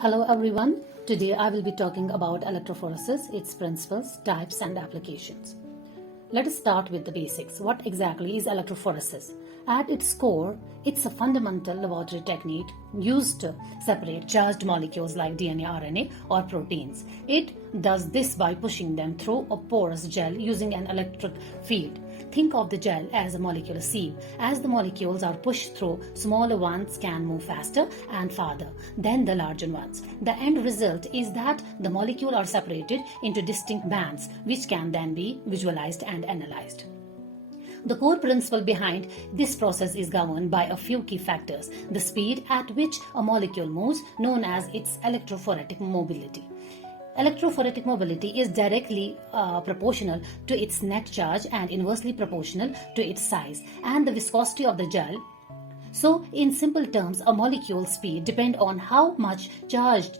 Hello everyone. Today I will be talking about electrophoresis, its principles, types and applications. Let us start with the basics. What exactly is electrophoresis? At its core, it's a fundamental laboratory technique used to separate charged molecules like DNA, RNA, or proteins. It does this by pushing them through a porous gel using an electric field. Think of the gel as a molecular sieve. As the molecules are pushed through, smaller ones can move faster and farther than the larger ones. The end result is that the molecules are separated into distinct bands, which can then be visualized and analyzed. The core principle behind this process is governed by a few key factors: the speed at which a molecule moves, known as its electrophoretic mobility. Electrophoretic mobility is directly proportional to its net charge and inversely proportional to its size and the viscosity of the gel. So, in simple terms, a molecule's speed depends on how much charge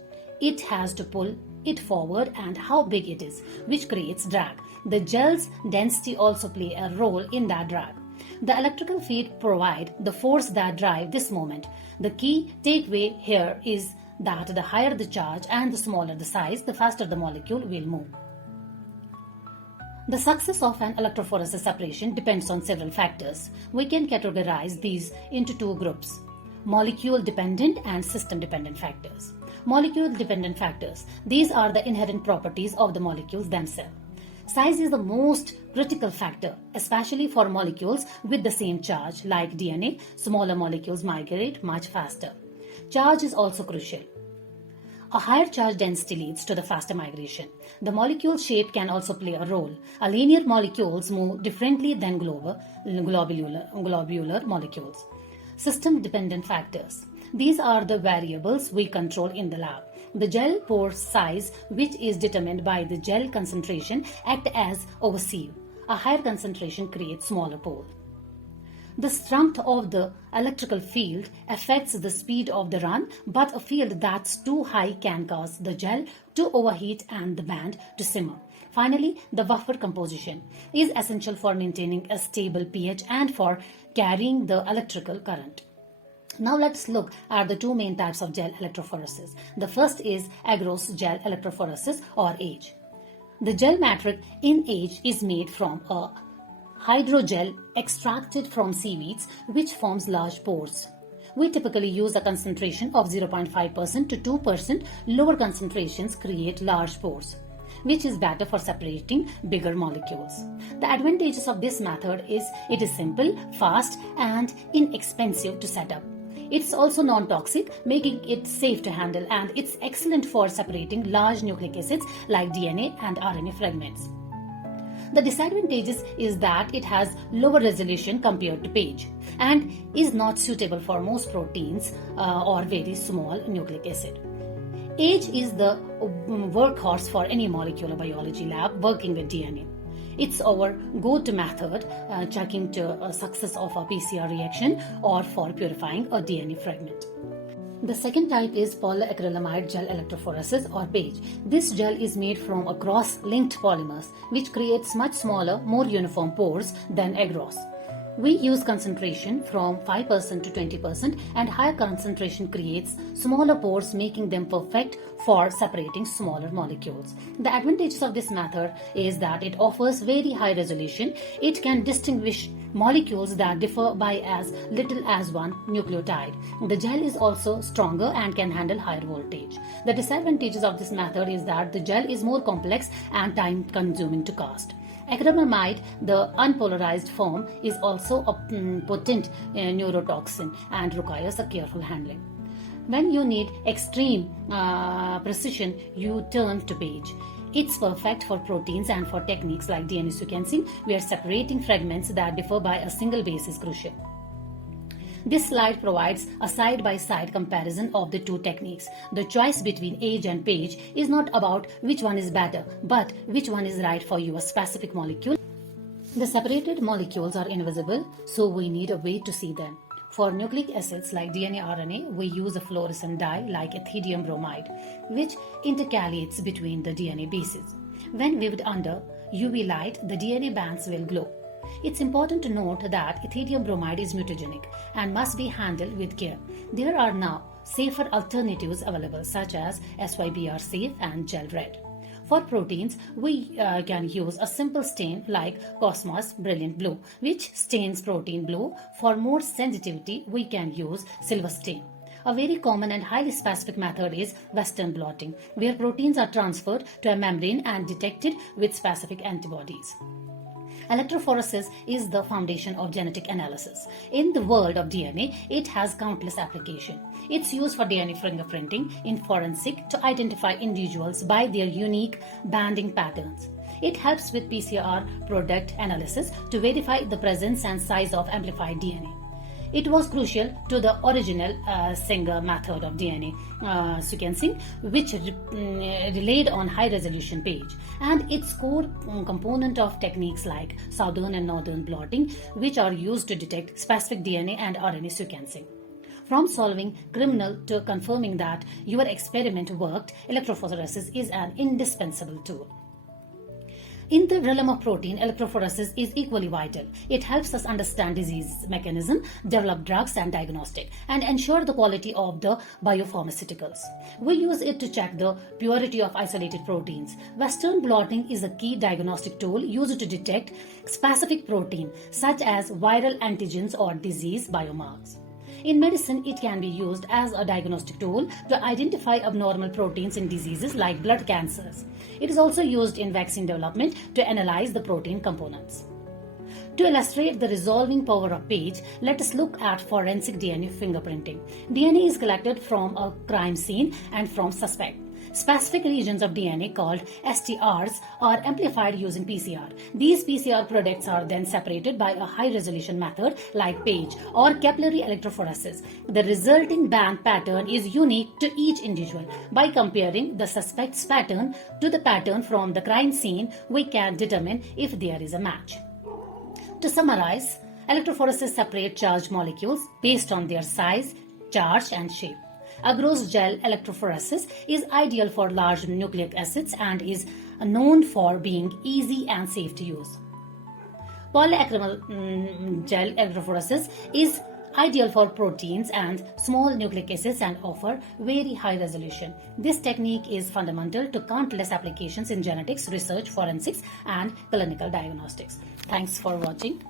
it has to pull it forward and how big it is, which creates drag. The gel's density also plays a role in that drag. The electrical field provides the force that drives this movement. The key takeaway here is that the higher the charge and the smaller the size, the faster the molecule will move. The success of an electrophoresis separation depends on several factors. We can categorize these into two groups: molecule-dependent and system-dependent factors. Molecule-dependent factors. These are the inherent properties of the molecules themselves. Size is the most critical factor, especially for molecules with the same charge, like DNA. Smaller molecules migrate much faster. Charge is also crucial. A higher charge density leads to the faster migration. The molecule shape can also play a role. A linear molecules move differently than globular molecules. System-dependent factors. These are the variables we control in the lab. The gel pore size, which is determined by the gel concentration, acts as oversieve. A higher concentration creates smaller pore. The strength of the electrical field affects the speed of the run, but a field that's too high can cause the gel to overheat and the band to simmer. Finally, the buffer composition is essential for maintaining a stable pH and for carrying the electrical current. Now let's look at the two main types of gel electrophoresis. The first is agarose gel electrophoresis, or AGE. The gel matrix in AGE is made from a hydrogel extracted from seaweeds, which forms large pores. We typically use a concentration of 0.5% to 2%. Lower concentrations create large pores, which is better for separating bigger molecules. The advantages of this method is it is simple, fast, and inexpensive to set up. It's also non-toxic, making it safe to handle, and it's excellent for separating large nucleic acids like DNA and RNA fragments. The disadvantages is that it has lower resolution compared to PAGE and is not suitable for most proteins or very small nucleic acid. AGE is the workhorse for any molecular biology lab working with DNA. It's our go-to method checking to success of a PCR reaction or for purifying a DNA fragment. The second type is polyacrylamide gel electrophoresis, or PAGE. This gel is made from a cross-linked polymers, which creates much smaller, more uniform pores than agarose. We use concentration from 5% to 20%, and higher concentration creates smaller pores, making them perfect for separating smaller molecules. The advantages of this method is that it offers very high resolution. It can distinguish molecules that differ by as little as one nucleotide. The gel is also stronger and can handle higher voltage. The disadvantages of this method is that the gel is more complex and time-consuming to cast. Acrylamide, the unpolarized form, is also a potent neurotoxin and requires a careful handling. When you need extreme precision, you turn to PAGE. It's perfect for proteins and for techniques like DNA sequencing, where separating fragments that differ by a single base is crucial. This slide provides a side-by-side comparison of the two techniques. The choice between AGE and PAGE is not about which one is better, but which one is right for your specific molecule. The separated molecules are invisible, so we need a way to see them. For nucleic acids like DNA, RNA, we use a fluorescent dye like ethidium bromide, which intercalates between the DNA bases. When viewed under UV light, the DNA bands will glow. It's important to note that ethidium bromide is mutagenic and must be handled with care. There are now safer alternatives available such as SYBR Safe and Gel Red. For proteins, we can use a simple stain like Cosmos Brilliant Blue, which stains protein blue. For more sensitivity, we can use Silver Stain. A very common and highly specific method is Western blotting, where proteins are transferred to a membrane and detected with specific antibodies. Electrophoresis is the foundation of genetic analysis. In the world of DNA, it has countless applications. It's used for DNA fingerprinting in forensic to identify individuals by their unique banding patterns. It helps with PCR product analysis to verify the presence and size of amplified DNA. It was crucial to the original Sanger method of DNA sequencing, which relied on high-resolution page, and its core component of techniques like southern and northern blotting, which are used to detect specific DNA and RNA sequencing. From solving criminal to confirming that your experiment worked, electrophoresis is an indispensable tool. In the realm of protein, electrophoresis is equally vital. It helps us understand disease mechanism, develop drugs and diagnostic, and ensure the quality of the biopharmaceuticals. We use it to check the purity of isolated proteins. Western blotting is a key diagnostic tool used to detect specific protein, such as viral antigens or disease biomarkers. In medicine, it can be used as a diagnostic tool to identify abnormal proteins in diseases like blood cancers. It is also used in vaccine development to analyze the protein components. To illustrate the resolving power of page, let us look at forensic DNA fingerprinting. DNA is collected from a crime scene and from suspect. Specific regions of DNA called STRs are amplified using PCR. These PCR products are then separated by a high-resolution method like page or capillary electrophoresis. The resulting band pattern is unique to each individual. By comparing the suspect's pattern to the pattern from the crime scene, we can determine if there is a match. To summarize, electrophoresis separates charged molecules based on their size, charge, and shape. Agarose gel electrophoresis is ideal for large nucleic acids and is known for being easy and safe to use. Polyacrylamide gel electrophoresis is ideal for proteins and small nucleic acids and offer very high resolution. This technique is fundamental to countless applications in genetics, research, forensics, and clinical diagnostics. Thanks for watching.